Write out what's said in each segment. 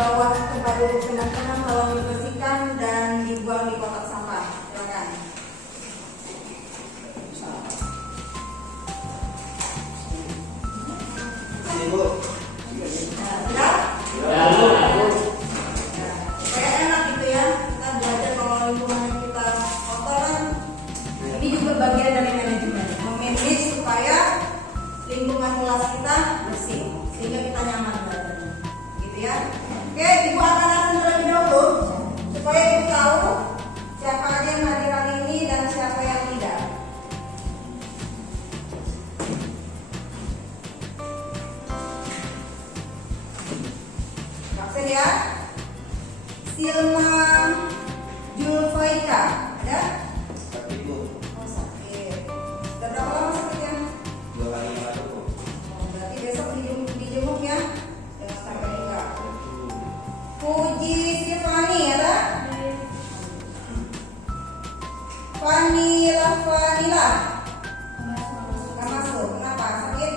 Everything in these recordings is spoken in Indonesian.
bawah tempat duduk teman-teman tolong dibersihkan dan dibuang di kotak sampah. Silakan. Ibu. Sudah? Ya, Bu. Kayak enak gitu ya. Kita belajar kalau lingkungan kita kotor kan. Ini juga bagian dari manajemen. Memanage supaya lingkungan kelas kita bersih sehingga kita nyaman belajarnya. Gitu ya. Oke, Ibu akan absen terlebih dahulu supaya Ibu tahu siapa aja yang hadir hari ini dan siapa yang tidak. Absen ya. Silma Julfaika, ada? Sakit, Bu. Oh, sakit. Sudah berapa lama sakitnya? 2 kali masuk, Bu. Oh, berarti besok dijenguk ya. Jangan sampai enggak. Puji Stefani, ada? Vanila. Nggak masuk. Kenapa? Sakit?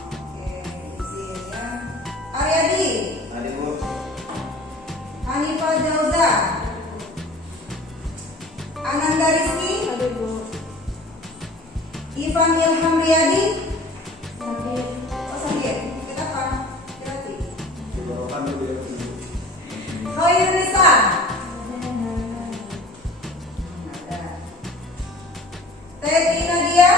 Oke, izin ya. Aryadi, Ada, Bu. Hanifah Jauza, Ananda Rizky, Ivan Ilham Riyadi. Oh, sakit. Kenapa? Berarti. Dibawakan dulu ya. Khair Nisa. Ada. Teti Nadia.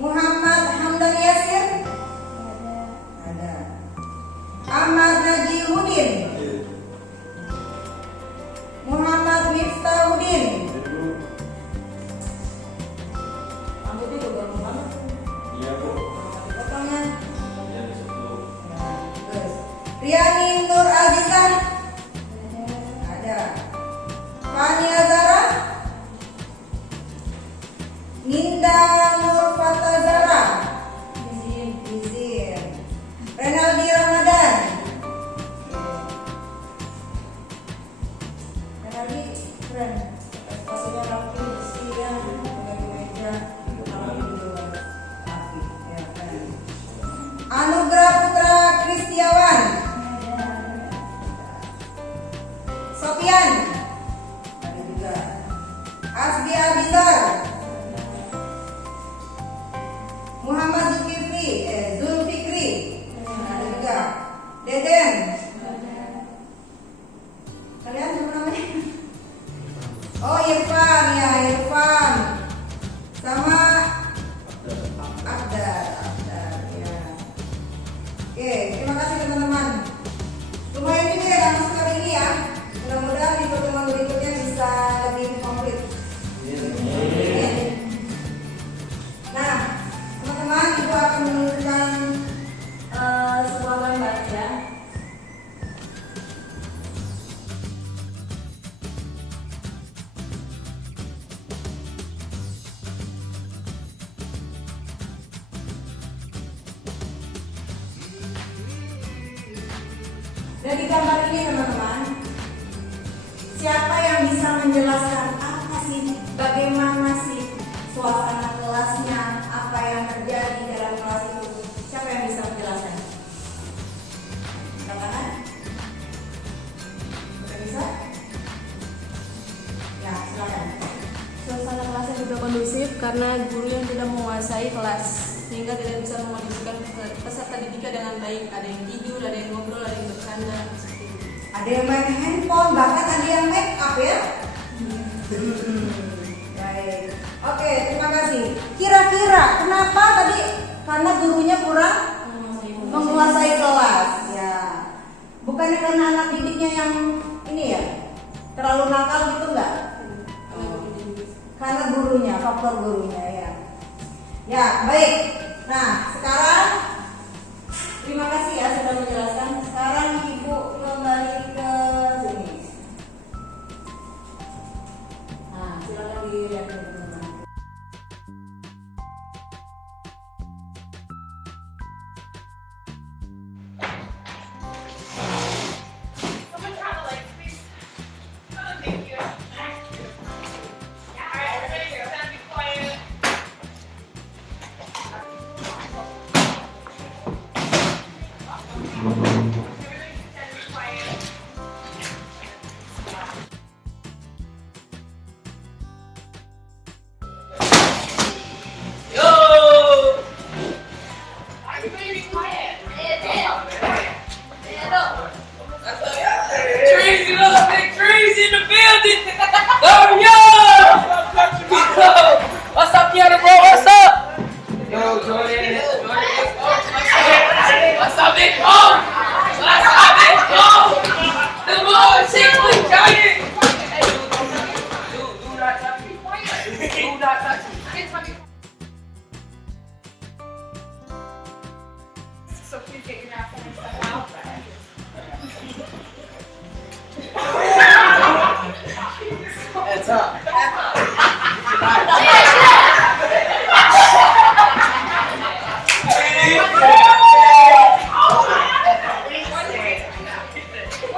Muhammad Hamdan Yasir. Ada. Ahmad Najihudin. Muhammad Miftahudin. Rambutnya udah baru banget. Iya, Bu. Potongnya. Ya, besok, Bu. Terus. Riani Nur Azizah. Ada. Fani Azara. Ninda Nur Fatazara. Izin. Renaldi Ramadan. Renaldi keren. Pastinya rapi, bersih ya. Bagi meja. Rapi juga. Rapi. Ya, keren. Anugerah Putra Kristiawan. Sofian. Ada juga. Asbi Abizar. Muhammad Zulfikri. Ada juga. Deden. Kalian siapa namanya? Oh, Irfan ya, Irfan. Sama Abdar ya. Oke, terima kasih teman-teman. Lumayan juga ya masuk hari ini ya. Mudah-mudahan di pertemuan berikutnya bisa lebih komplit. Nah, teman-teman, Ibu akan menunjukkan sebuah gambar ya. Dan di gambar ini teman-teman, siapa yang bisa menjelaskan apa sih, bagaimana sih suasana kelasnya, apa yang terjadi dalam kelas itu? Siapa yang bisa menjelaskan? Silakan. Sudah bisa? Ya, silakan. Suasana kelasnya juga kondusif karena guru yang tidak menguasai kelas sehingga tidak bisa mengondisikan peserta didiknya dengan baik. Ada yang tidur, ada yang ngobrol, ada yang bercanda. Seperti itu. Ada yang main handphone, bahkan ada yang make up ya. Baik. Oke, terima kasih. Kira-kira kenapa tadi? Karena gurunya kurang menguasai kelas. Ya. Bukannya karena anak didiknya yang ini ya, terlalu nakal gitu enggak? Karena gurunya, faktor gurunya ya. Ya, baik. Nah, sekarang terima kasih ya sudah menjelaskan. Sekarang Ibu kembali ke sini. Nah, silakan dilihat teman-teman. Someone have a light, please. Oh, thank you. All right, everybody, go ahead and be quiet. Do not touch me. So please get your napkin and stuff out. Heads up.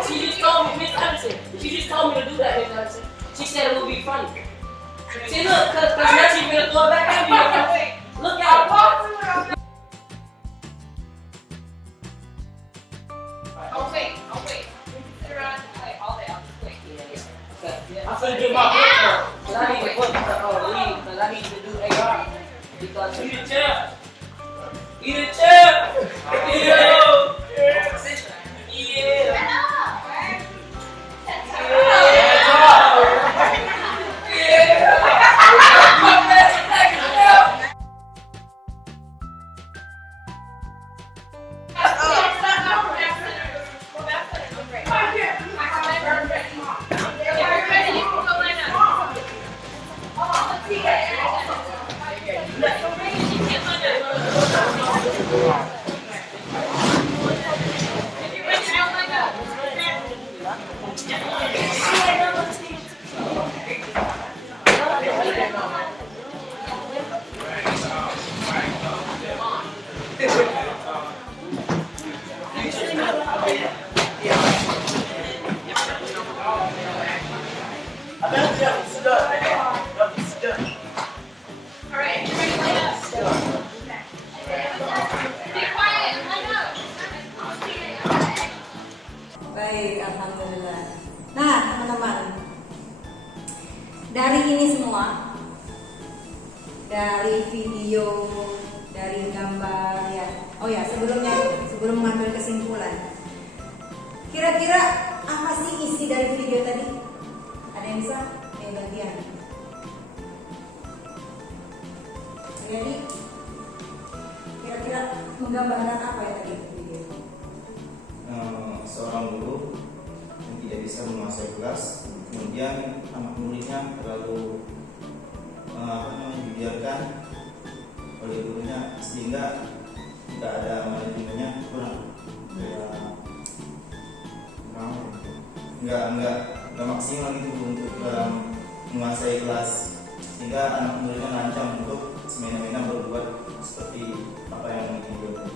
She just told me, Miss Anderson. She just told me to do that, Miss Anderson. She said it would be funny. See, look, cause now she's gonna throw it back at me. Look out. I'll wait. We can sit around and play all day. I'll just wait. I'm finna do my book. Cause I need to put read. Cause I need to do AR. Because you the champ. You the champ. Yeah. Alright, you ready to line up? Be quiet. Line up. Baik, alhamdulillah. Nah, teman-teman, dari ini semua, dari video, dari gambar ya. Oh ya, sebelum mengambil kesimpulan, kira-kira apa sih isi dari video tadi? Ada yang bisa? Bagian. Jadi, kira-kira menggambarkan apa ya tadi video? Seorang guru yang tidak bisa menguasai kelas, kemudian anak muridnya terlalu dibiarkan oleh gurunya sehingga tidak ada manajemennya kurang nggak maksimal gitu untuk menguasai kelas, sehingga anak muridnya ngancam untuk semena-mena berbuat seperti apa yang diinginkan.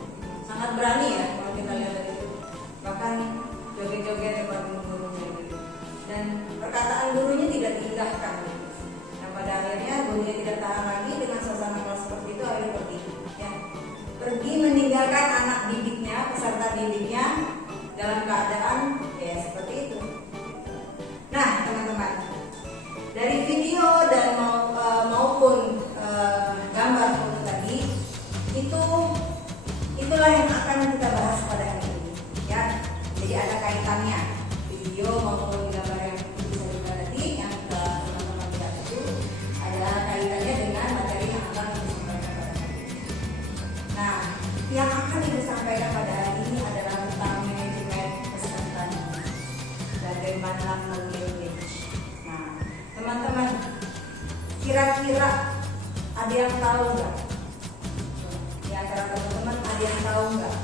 Sangat berani ya kalau kita lihat dari itu, bahkan joget-joget depan gurunya gitu, dan perkataan gurunya tidak diindahkan gitu. Nah pada akhirnya gurunya tidak tahan lagi dengan suasana kelas seperti itu, akhirnya pergi meninggalkan anak didiknya, peserta didiknya dalam keadaan ya seperti itu. Nah teman-teman, dari video dan maupun gambar foto tadi, itulah yang akan kita bahas pada hari ini ya. Jadi ada kaitannya video maupun gambar yang bisa kita tadi yang teman-teman lihat itu ada kaitannya dengan materi yang akan disampaikan pada hari ini. Nah, yang akan disampaikan pada hari ini adalah tentang manajemen peserta didik, bagaimana manage. Nah, teman-teman, kira-kira ada yang tahu nggak? Di antara teman-teman ada yang tahu nggak?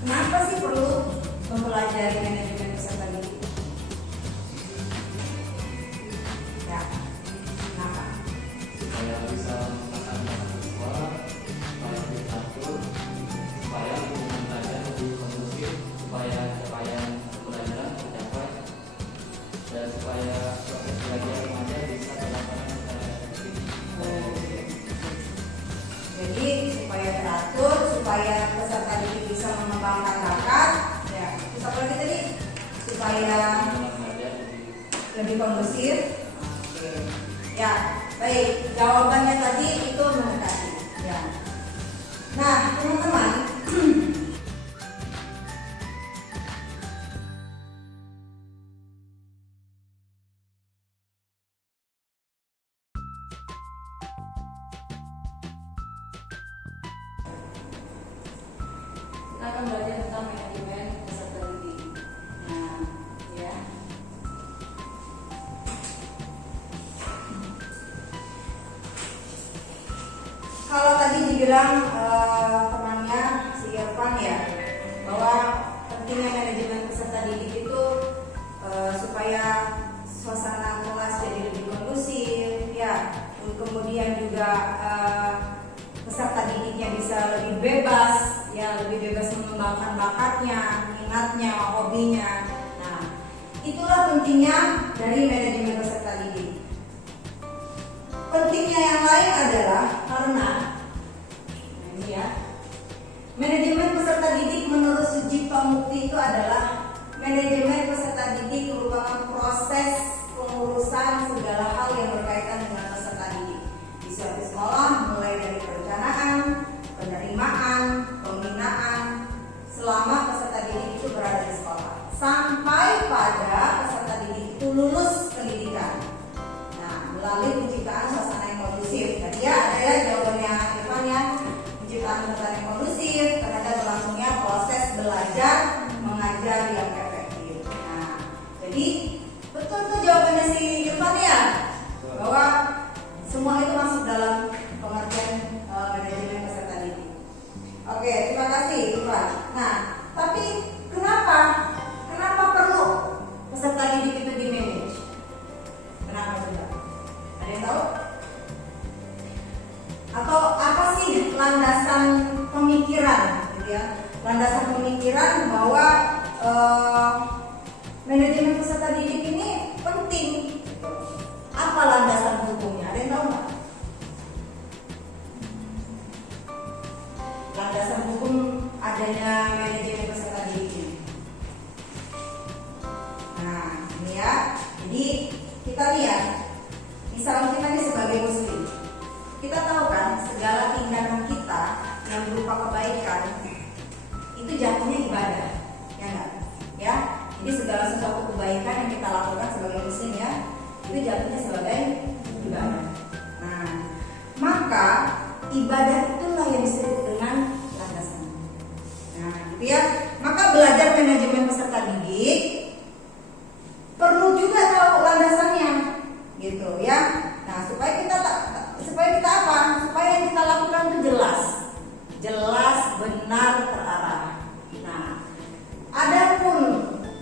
Kenapa sih perlu mempelajari manajemen peserta didik? Ya, kenapa? Supaya bisa menggunakan siswa, supaya diatur, supaya hubungan belajar lebih kondusif, supaya capaian pembelajaran tercapai, dan supaya proses belajar mengajar bisa dilakukan secara efektif. Jadi supaya teratur, supaya peserta didik bisa mengembangkan bakat, ya. Terus apa lagi tadi? Supaya Hubungan belajar lebih kondusif. Oke. Ya, baik. Jawabannya tadi itu mendekati. Ya. Nah, teman-teman, kita akan belajar tentang manajemen peserta didik. Nah, ya. kalau tadi dibilang temannya si Irfan ya, bahwa pentingnya manajemen peserta didik itu supaya suasana kelas jadi lebih kondusif ya, kemudian juga peserta didiknya bisa lebih bebas ya, lebih bebas mengembangkan bakatnya, minatnya, hobinya. Nah, itulah pentingnya dari manajemen peserta didik. Pentingnya yang lain adalah karena ini ya, manajemen peserta didik menurut Sujipto Mukti itu adalah manajemen peserta didik merupakan proses pengurusan segala hal yang berkaitan dengan peserta didik di suatu sekolah, mulai dari perencanaan, penerimaan, pembinaan selama peserta didik itu berada di sekolah sampai pada peserta didik itu lulus pendidikan. Nah, melalui penciptaan suasana yang kondusif. Tadi ya ada ya jawabannya Irfan ya, penciptaan suasana yang kondusif terhadap berlangsungnya proses belajar mengajar yang efektif. Nah, jadi betul tuh jawabannya si Irfan ya, bahwa semua itu masuk dalam pengertian manajemen peserta didik. Oke, terima kasih Irfan. Nah, tapi kenapa perlu peserta didik itu di-manage? Kenapa coba? Ada yang tahu? Atau apa sih landasan pemikiran, gitu ya? Landasan pemikiran bahwa manajemen peserta didik ini penting. Apa landasan hukumnya? Ada yang tahu nggak? Landasan hukum adanya manajemen peserta didik ini. Nah, ini ya. Jadi kita lihat, misalnya kita ini sebagai muslim, kita tahu kan segala tindakan kita yang berupa kebaikan itu jatuhnya ibadah, ya enggak? Ya, jadi segala sesuatu kebaikan yang kita lakukan sebagai muslim ya, itu jatuhnya sebagai ibadah. Nah, maka ibadah itulah yang disebut dengan landasan. Nah, gitu ya. Maka belajar manajemen peserta didik perlu juga tahu landasannya, gitu ya. Nah, supaya kita apa? Supaya yang kita lakukan itu jelas, benar, terarah. Nah, adapun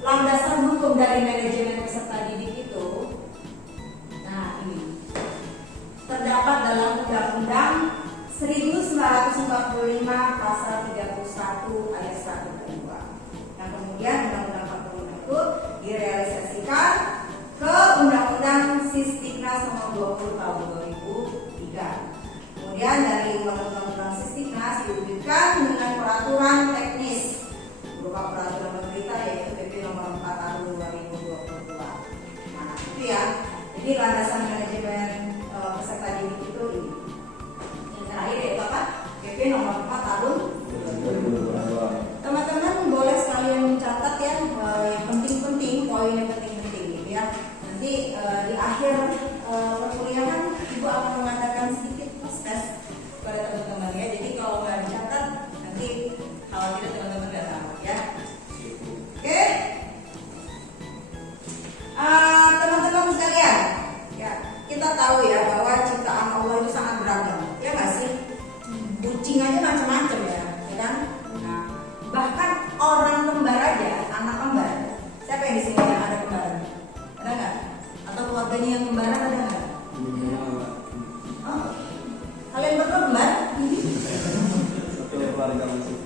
landasan hukum dari manajemen peserta didik itu, nah ini terdapat dalam Undang-Undang 1945 pasal 31 ayat 1 dan 2. Yang kemudian Undang-Undang 45 itu direalisasikan ke Undang-Undang Sisdiknas nomor 20 tahun 2003. Kemudian dari Undang-Undang Sisdiknas diwujudkan dengan peraturan teknis berupa peraturan pemerintah yaitu PP nomor 4 tahun 2022. Nah, itu ya. Jadi landasan manajemen peserta didik itu ini. Yang terakhir yaitu apa? PP nomor 4 tahun 2022. Teman-teman boleh sekalian mencatat ya yang penting-penting, poin yang penting-penting gitu ya. Nanti di akhir perkuliahan Ibu akan mengadakan sedikit tes kepada teman-teman ya. Jadi kalau nggak dicatat nanti khawatir teman-teman nggak tahu ya. Oke. Teman-teman sekalian, ya kita tahu ya bahwa ciptaan Allah itu sangat beragam, ya nggak sih? Kucing aja macam-macam ya kan? Nah, bahkan orang kembar aja, anak kembar. Siapa yang di sini yang ada kembaran? Ada nggak? Atau keluarganya yang kembaran ada nggak? Oh, kalian berdua kembar? Satu keluarga masuk.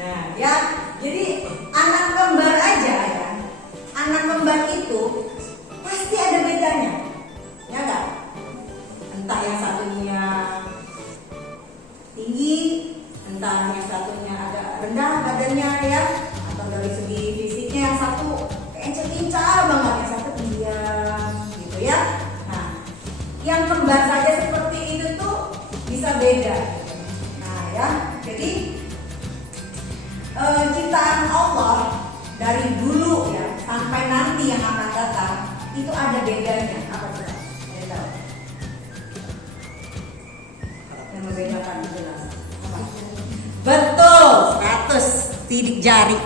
Nah, ya, jadi anak kembar aja ya. Anak kembar itu pasti ada bedanya, ya nggak? Entah yang satunya tinggi, entah yang satunya agak rendah badannya ya, atau dari segi fisiknya yang satu encer-encer banget, yang satu diam, gitu ya. Nah, yang kembar saja seperti itu tuh bisa beda. Nah, ya, jadi ciptaan Allah dari dulu ya sampai nanti yang akan datang itu ada bedanya. Apa sih? Ada tahu? Yang membedakan jelas. Apa? Betul, 100 sidik jari.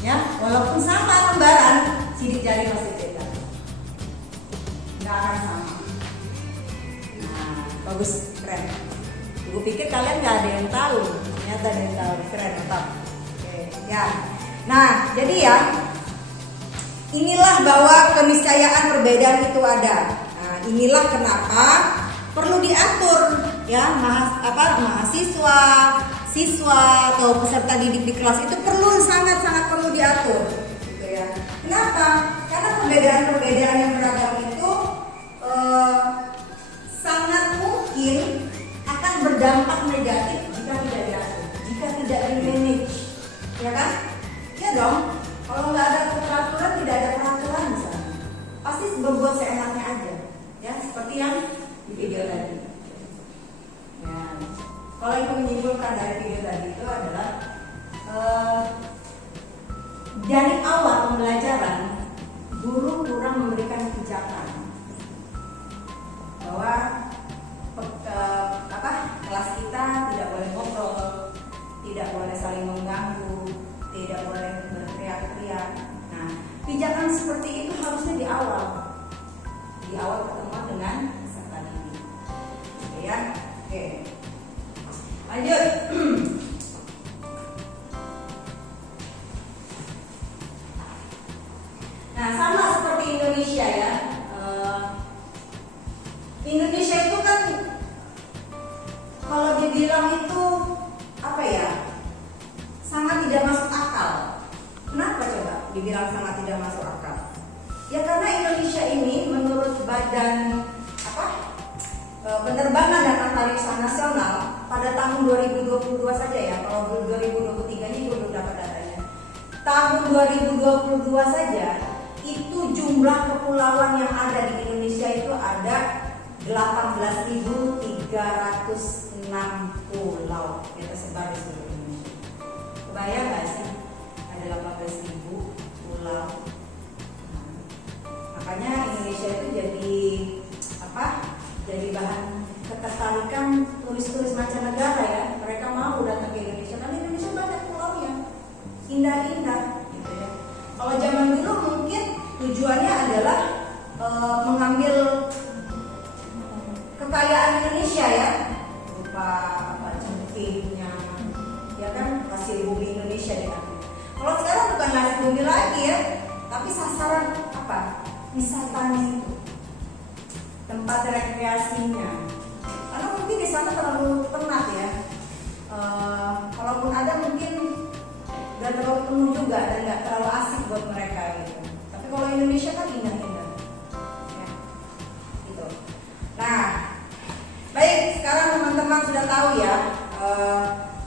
Ya, walaupun sama lembaran, sidik jari pasti beda. Nggak akan sama. Nah, Bagus, keren. Gue pikir kalian nggak ada yang tahu, ternyata ada yang tahu. Keren, mantap. Oke, ya. Nah, jadi ya, inilah bahwa keniscayaan perbedaan itu ada. Nah, inilah kenapa perlu diatur ya, mahasiswa, siswa atau peserta didik di kelas itu sangat perlu diatur, gitu ya. Kenapa? Karena perbedaan yang beragam itu sangat mungkin akan berdampak negatif jika tidak diatur, jika tidak di-manage, ya kan? Ya dong. Kalau nggak ada peraturan, tidak ada peraturan misalnya, pasti berbuat seenaknya aja, ya seperti yang di video tadi. Ya, kalau yang menyimpulkan dari video tadi itu adalah dari awal pembelajaran guru kurang memberikan pijakan bahwa kelas kita tidak boleh ngobrol, tidak boleh saling mengganggu, tidak boleh berteriak-teriak. Nah, pijakan seperti itu harusnya di awal pertemuan dengan peserta didik. Oke ya, oke. Lanjut. Nah, sama seperti Indonesia ya. Indonesia itu kan kalau dibilang itu apa ya? Sangat tidak masuk akal. Kenapa coba dibilang sangat tidak masuk akal? Ya karena Indonesia ini menurut Badan Penerbangan dan Antariksa Nasional pada tahun 2022 saja ya. Kalau 2023 ini belum dapat datanya. Tahun 2022 saja itu jumlah kepulauan yang ada di Indonesia itu ada 18.306 pulau yang tersebar di seluruh Indonesia. Kebayang nggak sih ada 18.000 pulau? Makanya Indonesia itu jadi bahan ketertarikan turis-turis mancanegara ya. Mereka mau datang ke Indonesia karena Indonesia banyak pulaunya, indah-indah gitu ya. Kalau zaman dulu mungkin tujuannya adalah mengambil kekayaan Indonesia ya, berupa cengkehnya, ya kan, hasil bumi Indonesia diambil. Kalau sekarang bukan hasil bumi lagi ya, tapi sasaran wisatanya itu, tempat rekreasinya. Karena mungkin di sana terlalu penat ya. Kalaupun ada mungkin gak terlalu penuh juga dan gak terlalu asik buat mereka gitu. Tapi kalau Indonesia kan indah-indah. Ya, gitu. Nah, baik, sekarang teman-teman sudah tahu ya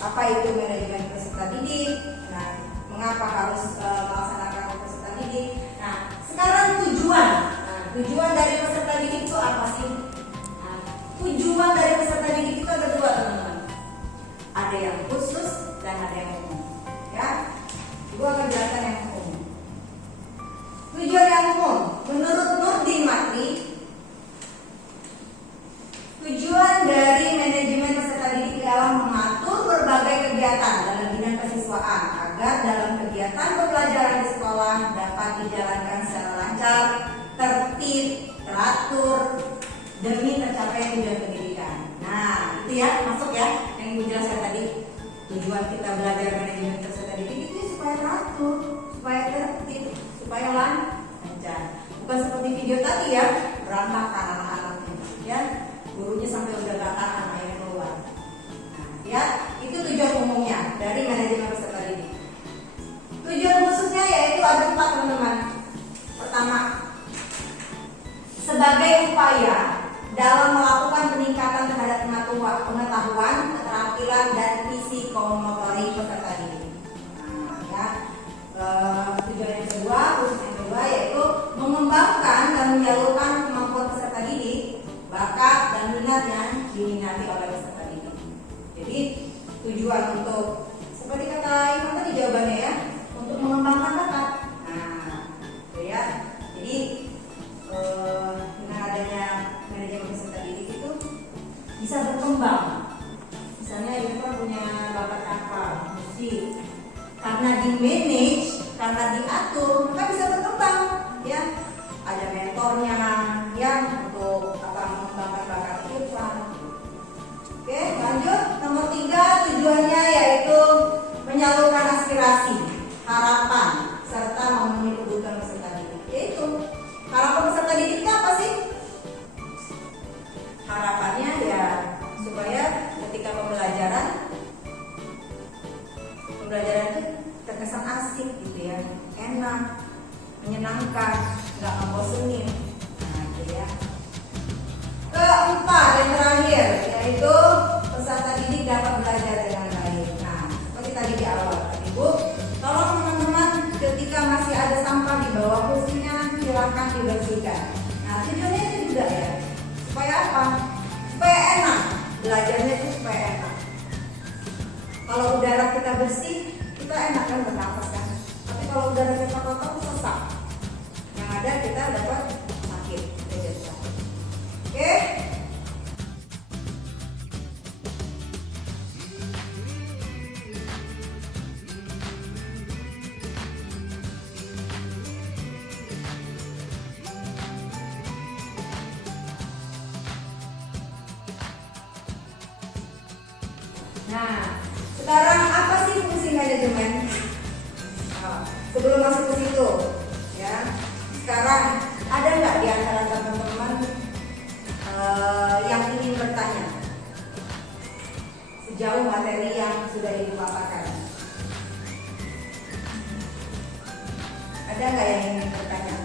apa itu manajemen peserta didik. Nah, mengapa harus melaksanakan peserta didik? Nah, sekarang tujuan dari peserta didik itu apa sih? Nah, tujuan dari peserta didik itu ada dua teman-teman. Ada yang khusus dan ada yang umum. Ya, gua akan jelaskan yang umum. Tujuan yang umum, menurut Nurdin Matri, tujuan dari manajemen peserta didik adalah mengatur berbagai kegiatan dalam bidang kesiswaan agar dalam kegiatan pembelajaran di sekolah dapat dijalankan secara lancar, tertib, teratur demi tercapai tujuan pendidikan. Nah, itu ya, masuk ya yang ibu jelaskan tadi. Tujuan kita belajar manajemen peserta didik itu supaya teratur, supaya tertib, supaya lancar. Bukan seperti video tadi ya, berantakan anak-anaknya, ya. Gurunya sampai udah gak tahan akhirnya keluar. Nah, ya, itu tujuan umumnya dari manajemen peserta didik. Tujuan khususnya yaitu ada 4 teman-teman. Pertama, sebagai upaya dalam melakukan peningkatan terhadap pengetahuan, keterampilan dan psikomotorik peserta didik. Nah, ya. Tujuan yang kedua, khusus yang kedua yaitu mengembangkan dan menyalurkan kemampuan peserta didik, bakat dan minat yang diminati oleh peserta didik. Jadi tujuan untuk seperti kata Iman tadi jawabannya ya, untuk mengembangkan bakat. Nah, gitu ya. Jadi dengan adanya manajemen peserta didik itu bisa berkembang. Misalnya Iman punya bakat apa, musik, karena di manage, karena diatur, maka bisa berkembang. Ya, ada mentornya, ya, untuk mengembangkan bakat itu bersih, kita enak kan bernafas kan. Tapi kalau udara kita kotor sesak. Yang ada kita dapat sakit. Oke? Nah, sekarang apa sih fungsi manajemen? Sebelum masuk ke situ, ya. Sekarang ada nggak di antara teman-teman yang ingin bertanya sejauh materi yang sudah ibu paparkan? Ada nggak yang ingin bertanya?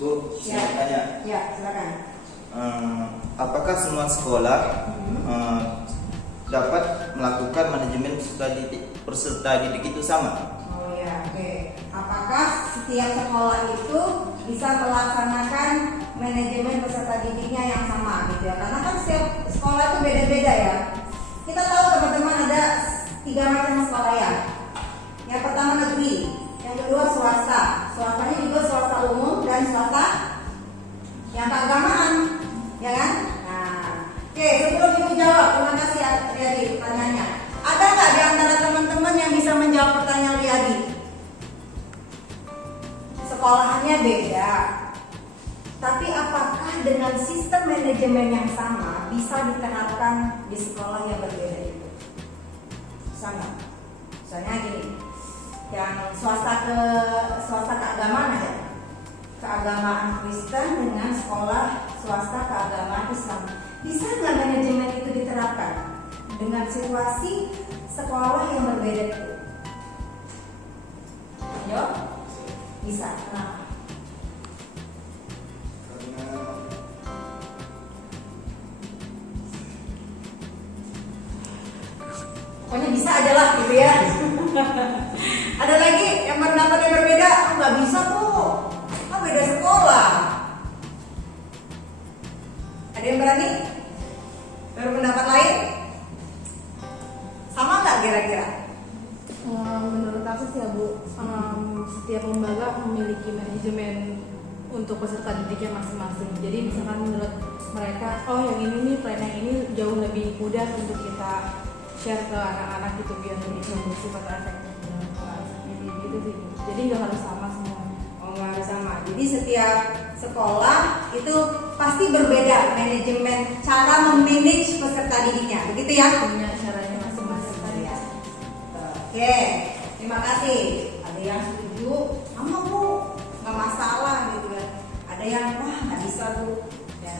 Bu, saya tanya, Ya, silakan. apakah semua sekolah dapat melakukan manajemen peserta didik itu sama? Oh ya, oke. Apakah setiap sekolah itu bisa melaksanakan manajemen peserta didiknya yang sama gitu ya? Karena kan setiap sekolah itu beda-beda ya. Kita tahu teman-teman ada 3 macam sekolah ya. Yang pertama negeri, yang kedua swasta. Swastanya juga swasta umum dan swasta yang keagamaan, ya kan? Nah, oke, sebelum ibu jawab, terima kasih Riyadi pertanyaannya. Ada nggak di antara teman-teman yang bisa menjawab pertanyaan Riyadi? Sekolahannya beda, tapi apakah dengan sistem manajemen yang sama bisa diterapkan di sekolah yang berbeda itu? Sama. Misalnya gini, yang swasta keagamaan aja, keagamaan Kristen dengan sekolah swasta keagamaan Islam, bisa nggak manajemen itu diterapkan dengan situasi sekolah yang berbeda itu? Ayo, bisa. Kenapa? Pokoknya bisa aja lah gitu ya. Ada lagi yang pendapatnya berbeda? Oh, nggak bisa tuh, oh, beda sekolah. Ada yang berani berpendapat lain? Sama nggak kira-kira? Menurut aku sih ya Bu, setiap lembaga memiliki manajemen untuk peserta didiknya masing-masing. Jadi misalkan menurut mereka, oh yang ini nih plan yang ini jauh lebih mudah untuk kita share ke anak-anak gitu biar lebih kondusif atau efektif. Gitu sih. Jadi nggak harus sama semuanya. Oh, nggak harus sama. Jadi setiap sekolah itu pasti berbeda manajemen cara memanage peserta didiknya, begitu ya? Punya caranya masing-masing tadi ya. Oke, terima kasih. Ada yang setuju, sama Bu, nggak masalah gitu ya. Ada yang wah nggak bisa Bu. Ya.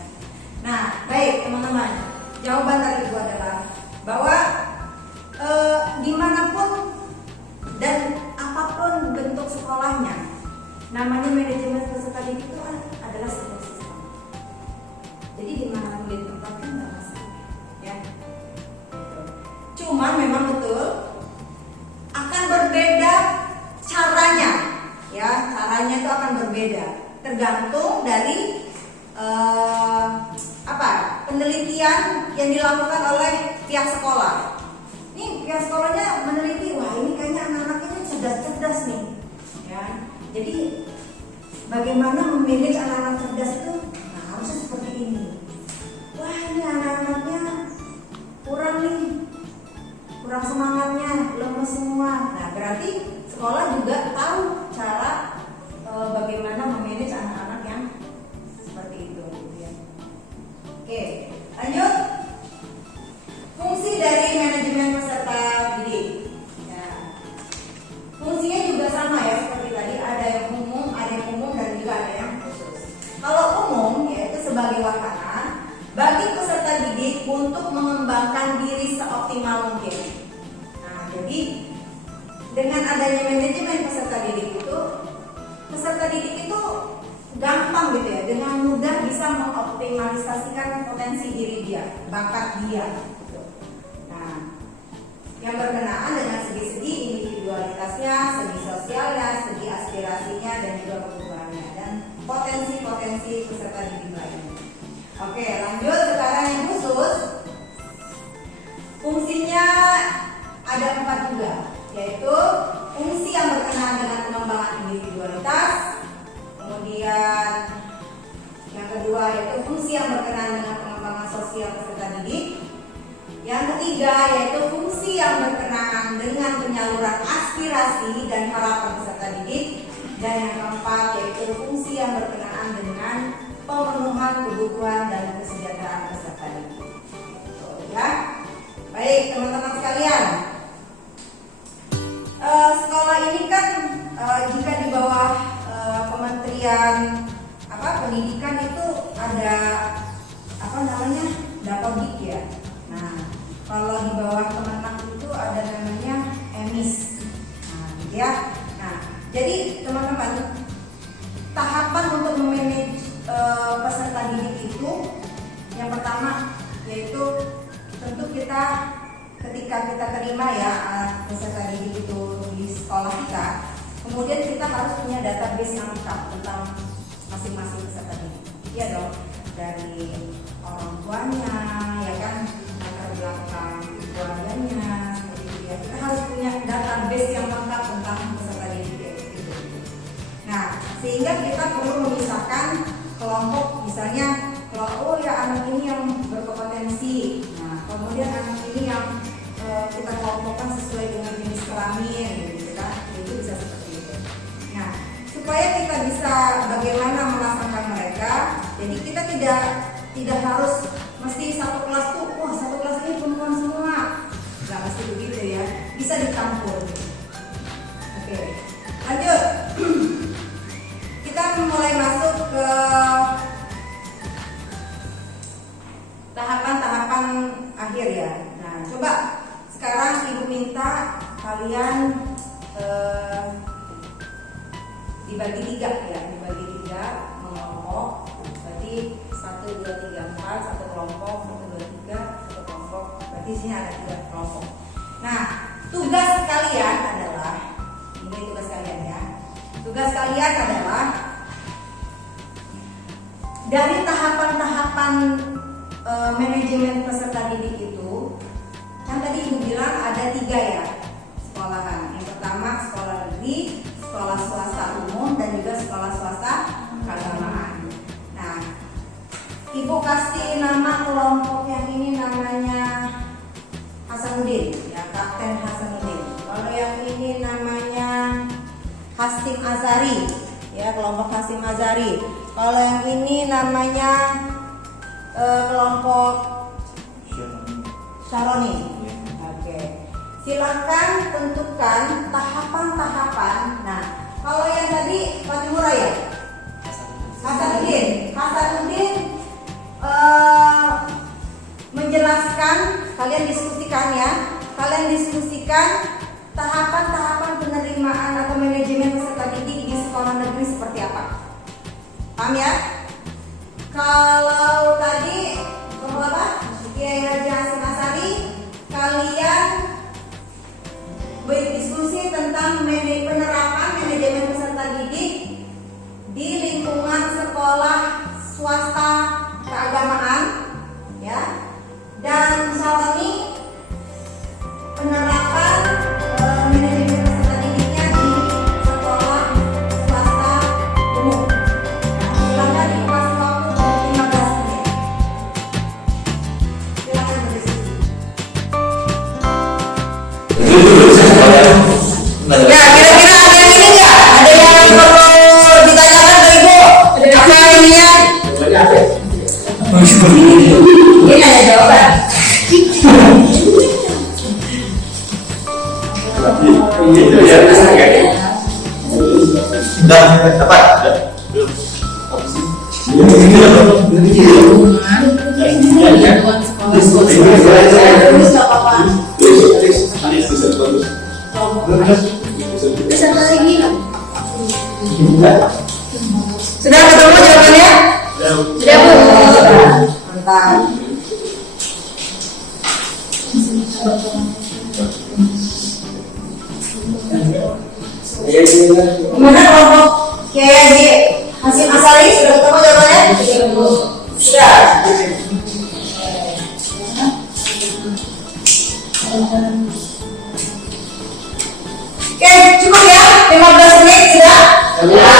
Nah, baik teman-teman, jawaban dari Bu adalah bahwa dimanapun dan apapun bentuk sekolahnya, namanya manajemen peserta didik itu adalah sebuah sistem. Jadi dimanapun ditempatkan nggak masalah, ya. Cuman memang betul akan berbeda caranya, ya. Caranya itu akan berbeda, tergantung dari penelitian yang dilakukan oleh pihak sekolah. Ini pihak sekolahnya meneliti, wah ini kayaknya anak-anaknya cerdas-cerdas nih, ya. Jadi bagaimana memanage anak-anak cerdas itu? Nah, harusnya seperti ini. Wah ini anak-anaknya kurang semangatnya, lemes semua. Nah berarti sekolah juga tahu cara bagaimana memanage anak-anak yang seperti itu. Ya. Oke, lanjut. Fungsi dari manajemen peserta didik. Ya. Fungsinya juga sama ya seperti tadi, ada yang umum dan juga ada yang khusus. Kalau umum yaitu sebagai wahana bagi peserta didik untuk mengembangkan diri seoptimal mungkin. Nah, jadi dengan adanya manajemen peserta didik itu gampang gitu ya, dengan mudah bisa mengoptimalisasikan potensi diri dia, bakat dia. Gitu. Nah, yang berkenaan dengan segi-segi individualitasnya, segi sosialnya, segi aspirasinya dan juga kebutuhannya dan potensi-potensi peserta didik lainnya. Oke, lanjut sekarang yang khusus. Fungsinya ada 4 juga, yaitu fungsi yang berkenaan dengan pengembangan individualitas, kemudian yang kedua yaitu fungsi yang berkenaan dengan pengembangan sosial peserta didik, yang ketiga yaitu fungsi yang berkenaan dengan penyaluran aspirasi dan harapan peserta didik, dan yang keempat yaitu fungsi yang berkenaan dengan pemenuhan kebutuhan dan kesejahteraan peserta didik. Ya, baik teman-teman sekalian. Sekolah ini kan jika di bawah Kementerian Pendidikan itu ada Dapodik ya. Nah, kalau di bawah Kemenang itu ada namanya EMIS. Nah, gitu ya. Nah, jadi teman-teman, tahapan untuk memanage peserta didik itu yang pertama yaitu tentu kita ketika kita terima ya peserta didik itu di sekolah kita, kemudian kita harus punya database yang lengkap tentang masing-masing peserta didik. Iya dong, dari orang tuanya, ya kan, latar belakang keluarganya, seperti itu ya. Kita harus punya database yang lengkap tentang peserta didik itu. Nah, sehingga kita perlu memisahkan kelompok, misalnya kalau ya anak ini yang berkompetensi, nah kemudian anak ini yang kita kelompokkan sesuai dengan jenis kelamin, gitu kan, itu bisa seperti itu. Nah, supaya kita bisa bagaimana memasangkan mereka, jadi kita tidak harus mesti satu kelas tuh, wah satu kelas ini perempuan semua, nggak mesti begitu ya, bisa dicampur. Oke, lanjut. Kita mulai masuk ke tahapan-tahapan akhir ya. Nah, coba sekarang ibu minta kalian dibagi 3 ya, dibagi 3 mengelompok. Berarti 1, 2, 3, 4 satu kelompok, 1, 2, 3 satu kelompok. Berarti sini ada 3 kelompok. Nah, tugas kalian adalah ini tugas kalian ya. Tugas kalian adalah dari tahapan-tahapan manajemen peserta didik itu, kan tadi ibu bilang ada 3 ya sekolahan. Yang pertama sekolah negeri, sekolah swasta umum, dan juga sekolah swasta keagamaan. Nah, ibu kasih nama kelompok yang ini namanya Hasanuddin, ya, Kapten Hasanuddin. Kalau yang ini namanya Hasim Azari, ya, kelompok Hasim Azari. Kalau yang ini namanya kelompok Syaroni. Oke. Silakan tentukan tahapan-tahapan. Nah, kalau yang tadi Fatimura ya, Hasanuddin menjelaskan, kalian diskusikan ya. Kalian diskusikan tahapan-tahapan penerimaan atau manajemen peserta didik di sekolah negeri seperti apa. Paham ya? Kalau tadi Kiai Haji Hasim Asari, kalian berdiskusi tentang penerapan manajemen peserta didik di lingkungan sekolah swasta keagamaan, ya. Dan Syaroni penerapan manajemen peserta didiknya di sekolah swasta umum. Silakan dikasih waktu 15 menit. Silakan berdiskusi. Ya, kira-kira ada yang ini nggak? Ada yang perlu ditanyakan ke ibu? Apa ininya? Ini ada jawaban. Udah dapat. Terus nggak apa-apa. Sudah ketemu jawabannya? Sudah Bu. Mantap. Gimana kelompok Kiai Haji Hasim Asari, sudah ketemu jawabannya? Sudah. Oke, cukup ya? 15 menit sudah? Ya.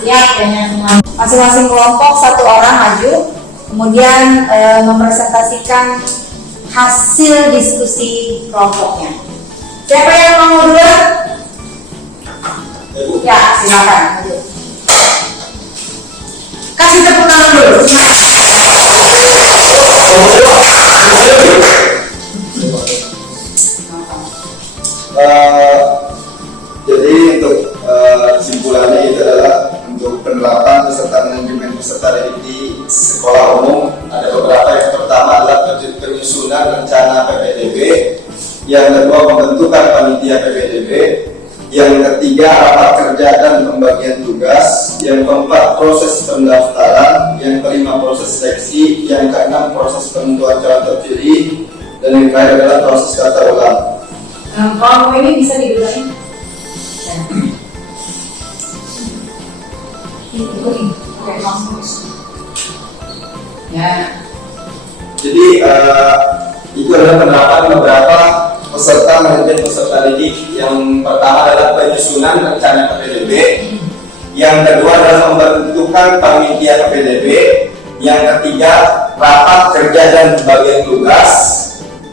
Siap kayaknya semua. Masing-masing kelompok satu orang maju, kemudian mempresentasikan hasil diskusi kelompoknya. Siapa yang mau duluan? Ya, silakan. Maju. Kasih tepuk tangan dulu. Jadi untuk kesimpulannya itu adalah untuk penerapan peserta manajemen peserta didik di sekolah umum ada beberapa. Yang pertama adalah penyusunan rencana PPDB, yang kedua pembentukan panitia PPDB, yang ketiga rapat kerja dan pembagian tugas, yang keempat proses pendaftaran, yang kelima proses seleksi, yang keenam proses penentuan calon terpilih, dan yang terakhir adalah proses tata ulang. Kalau ini bisa digulai. Oke, langsung. Ya. Jadi itu adalah penerapan beberapa peserta manajemen peserta didik. Yang pertama adalah penyusunan rencana PPDB, yang kedua adalah pembentukan panitia PPDB, yang ketiga rapat kerja dan pembagian tugas,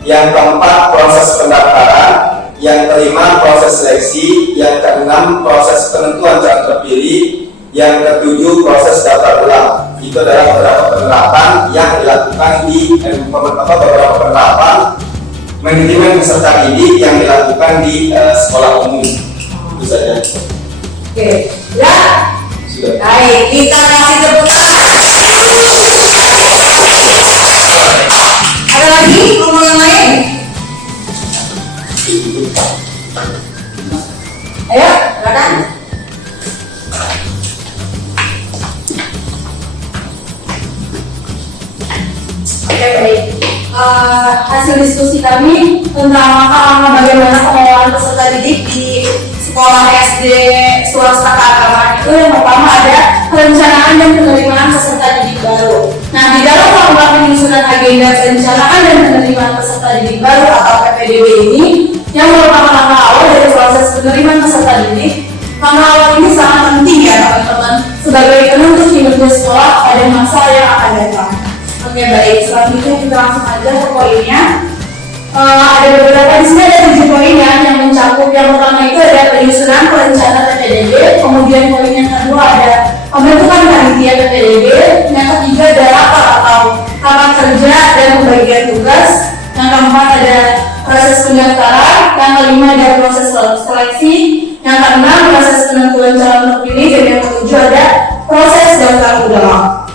yang keempat proses pendaftaran, yang kelima proses seleksi, yang keenam proses penentuan calon terpilih, yang ketujuh proses daftar ulang. Itu adalah beberapa penerapan yang dilakukan di beberapa penerapan manajemen peserta didik yang dilakukan di sekolah umum. Itu saja. Oke, ya. Sudah. Baik, kita kasih tepuk tangan. Ada lagi ngomong yang lain? Ayo, silakan. Oke, baik. Hasil diskusi kami tentang langkah-langkah bagaimana pengelolaan peserta didik di sekolah SD swasta keagamaan itu, yang pertama ada perencanaan dan penerimaan peserta didik baru. Nah, di dalam melakukan penyusunan agenda perencanaan dan penerimaan peserta didik baru atau PPDB ini, yang merupakan langkah awal dari proses penerimaan peserta didik. Langkah awal ini sangat penting ya teman-teman, sebagai penuntut kinerja sekolah pada masa yang akan datang. Oke, baik, selanjutnya kita langsung aja ke poinnya. Ada beberapa, di sini ada 7 poin ya, yang mencakup. Yang pertama itu ada penyusunan perencanaan PPDB, kemudian poin yang kedua ada pembentukan panitia PPDB, yang ketiga ada rapat kerja dan pembagian tugas, yang keempat ada proses pendaftaran, yang kelima ada proses seleksi, yang keenam proses penentuan calon terpilih, dan yang ketujuh ada proses daftar ulang.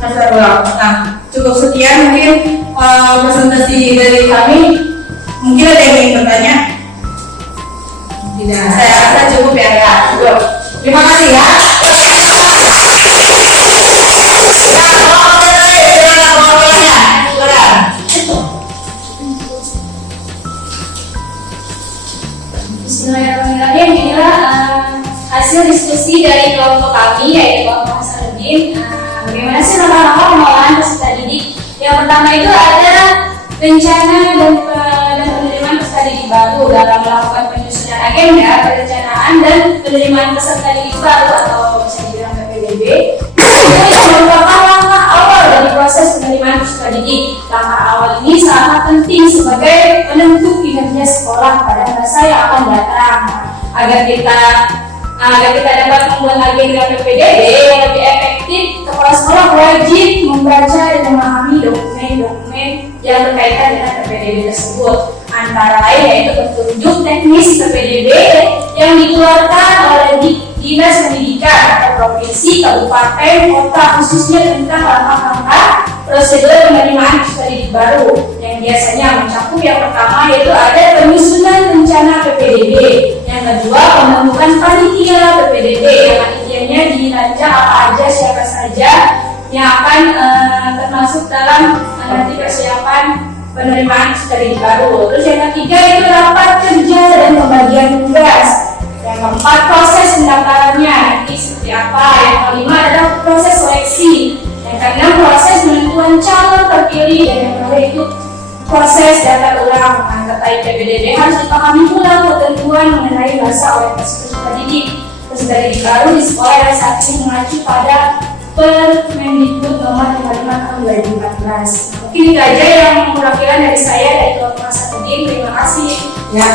Nah, cukup sekian mungkin presentasi dari kami. Mungkin ada yang ingin bertanya? Tidak, saya rasa cukup ya. Cukup. Terima kasih ya. Bismillahirrahmanirrahim. Inilah hasil diskusi dari kelompok kami, yaitu kelompok Hasanuddin. Bagaimana sih langkah-langkah pengelolaan peserta didik? Yang pertama itu ada rencana dan penerimaan peserta didik baru dalam melakukan penyusunan agenda, perencanaan dan penerimaan peserta didik baru atau bisa dibilang PPDB. Itu yang merupakan langkah awal dari proses penerimaan peserta didik. Langkah awal ini sangat penting sebagai penentu kinerja sekolah pada masa yang akan datang. Agar kita dapat membuat agenda PPDB yang lebih efektif, kepala sekolah wajib membaca dan memahami dokumen-dokumen yang berkaitan dengan PPDB tersebut. Antara lain yaitu petunjuk teknis PPDB yang dikeluarkan oleh Dinas Pendidikan atau provinsi, kabupaten, kota, khususnya tentang langkah-langkah prosedur penerimaan peserta didik baru, yang biasanya mencakup yang pertama yaitu ada penyusunan rencana PPDB, yang kedua pembentukan panitia PPDB yang panitianya dirancang apa aja, siapa saja yang akan termasuk dalam nanti persiapan penerimaan peserta didik baru. Terus yang ketiga itu rapat kerja dan pembagian tugas. Yang keempat proses pendaftarannya nanti seperti apa. Yang kelima adalah proses seleksi. Yang keenam merupakan calon terpilih dan yang berada itu proses data ulang terkait PPDB harus dipahami pula ketentuan mengenai bahasa oleh peserta didik baru di sekolah yang saat ini mengacu pada Permendikbud nomor 55 tahun 2014. Mungkin itu aja yang perwakilan dari saya dari kelompok Hasanuddin. Terima kasih. Ya.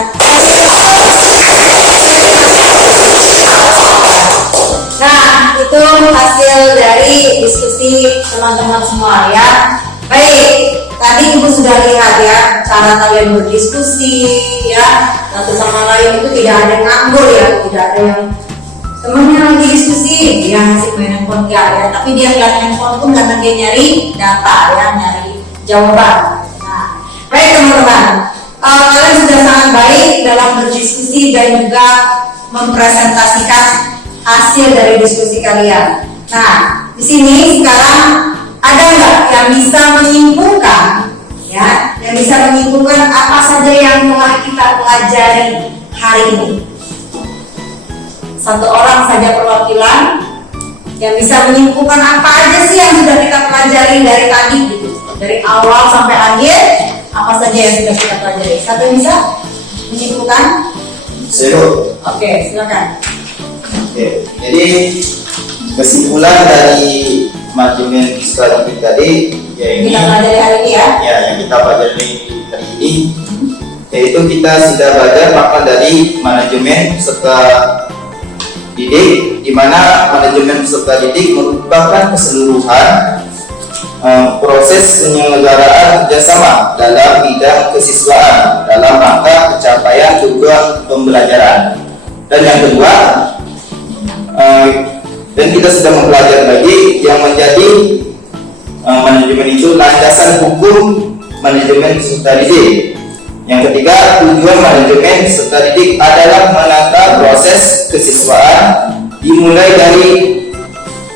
Nah, itu hasil dari diskusi teman-teman semua ya. Baik, tadi Ibu sudah lihat ya cara kalian berdiskusi ya, satu sama lain itu tidak ada yang nganggur ya, tidak ada yang temennya lagi diskusi dia ngasih main handphone ya, tapi dia ngeliat handphone pun karena dia nyari data ya, nyari jawaban. Nah, baik teman-teman, kalian sudah sangat baik dalam berdiskusi dan juga mempresentasikan hasil dari diskusi kalian. Nah, di sini sekarang ada nggak yang bisa menyimpulkan ya, yang bisa menyimpulkan apa saja yang telah kita pelajari hari ini? Satu orang saja perwakilan yang bisa menyimpulkan apa aja sih yang sudah kita pelajari dari tadi gitu, dari awal sampai akhir, apa saja yang sudah kita pelajari? Satu yang bisa menyimpulkan? Zero. Oke, silakan. Oke, jadi kesimpulan dari manajemen strategi tadi ya ini Kita pelajari hari ini ya. ya yang kita pelajari hari ini, yaitu kita sudah belajar makna dari manajemen peserta didik, di mana manajemen peserta didik merupakan keseluruhan proses penyelenggaraan kerjasama dalam bidang kesiswaan dalam rangka pencapaian tujuan pembelajaran. Dan yang kedua, dan kita sudah mempelajari lagi yang menjadi manajemen itu landasan hukum manajemen peserta didik. Yang ketiga, tujuan manajemen peserta didik adalah menata proses kesiswaan dimulai dari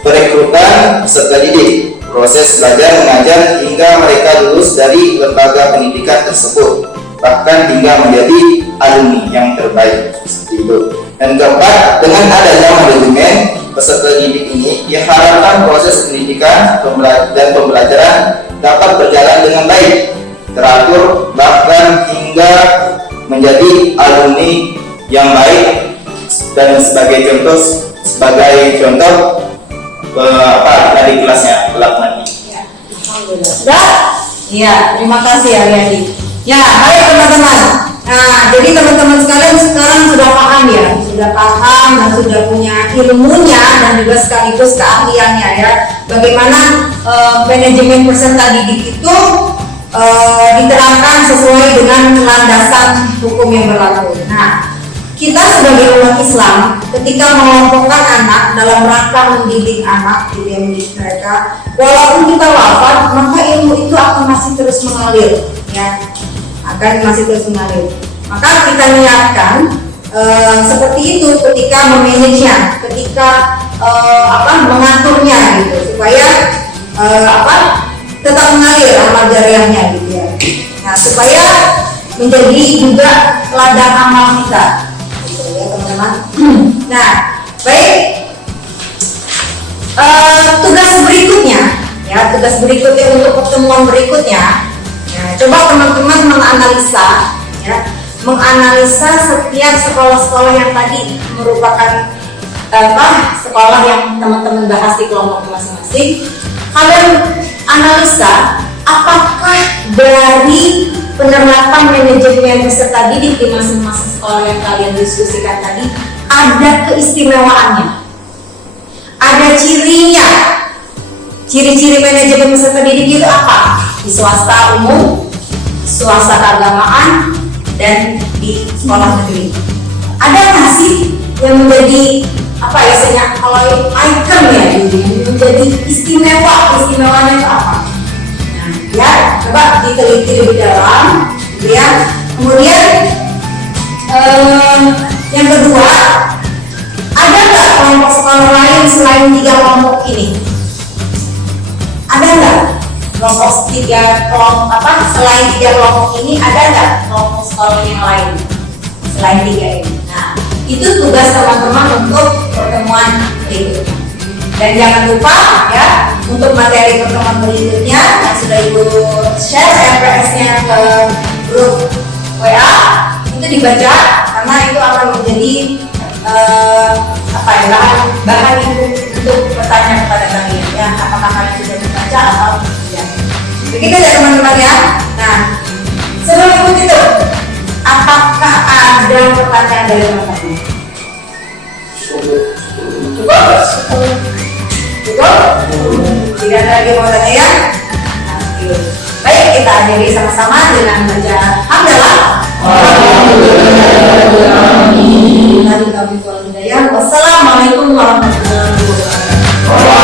perekrutan peserta didik, proses belajar mengajar hingga mereka lulus dari lembaga pendidikan tersebut, bahkan hingga menjadi alumni yang terbaik seperti itu. Dan keempat, dengan adanya manajemen peserta didik ini diharapkan proses pendidikan dan pembelajaran dapat berjalan dengan baik, teratur, bahkan hingga menjadi alumni yang baik. Dan sebagai contoh dari kelasnya kelak nanti. Ya, alhamdulillah. Sudah? Iya, terima kasih Ariadi. Ya, baik teman-teman. Nah, jadi teman-teman sekalian sekarang sudah paham ya, sudah paham dan sudah punya ilmunya dan juga sekaligus keahliannya ya. Bagaimana manajemen peserta didik itu diterapkan sesuai dengan landasan hukum yang berlaku. Nah, kita sebagai umat Islam ketika mengelompokkan anak dalam rangka mendidik anak, mendidik mereka, walaupun kita wafat, maka ilmu itu akan masih terus mengalir, ya, akan masih terus mengalir. Maka kita niatkan seperti itu ketika memanagenya, ketika mengaturnya gitu, supaya tetap mengalir amal jariahnya gitu ya. Nah, supaya menjadi juga ladang amal kita. Ya teman-teman. Nah, baik. Tugas berikutnya untuk pertemuan berikutnya. Ya, coba teman-teman menganalisa setiap sekolah-sekolah yang tadi merupakan sekolah yang teman-teman bahas di kelompok masing-masing. Kalian analisa apakah dari penerapan manajemen peserta didik di masing-masing sekolah yang kalian diskusikan tadi ada keistimewaannya, ada cirinya. Ciri-ciri manajemen peserta didik itu apa? Di swasta umum, swasta keagamaan, dan di sekolah negeri. Ada nggak sih yang menjadi kalau icon ya, menjadi istimewanya itu apa? Nah, ya, coba diteliti lebih dalam, gitu ya. Kemudian yang kedua, ada nggak kelompok sekolah lain selain 3 kelompok ini? Ada nggak selain 3 kelompok ini, ada nggak kelompok sekolah yang lain selain 3 ini? Nah, itu tugas teman-teman untuk pertemuan berikutnya. Dan jangan lupa ya, untuk materi pertemuan berikutnya yang sudah Ibu share RPS-nya ke grup WA itu dibaca, karena itu akan menjadi bahan Ibu untuk bertanya kepada kalian ya, apakah kalian sudah membaca atau tidak. Begitu ya teman-teman ya. Nah, sebelum Ibu tutup, apakah ada pertanyaan dari teman-teman? Cukup? Tidak ada lagi mau tanya ya? Oke. Baik, kita akhiri sama-sama dengan baca hamdalah. Wassalamualaikum warahmatullahi wabarakatuh.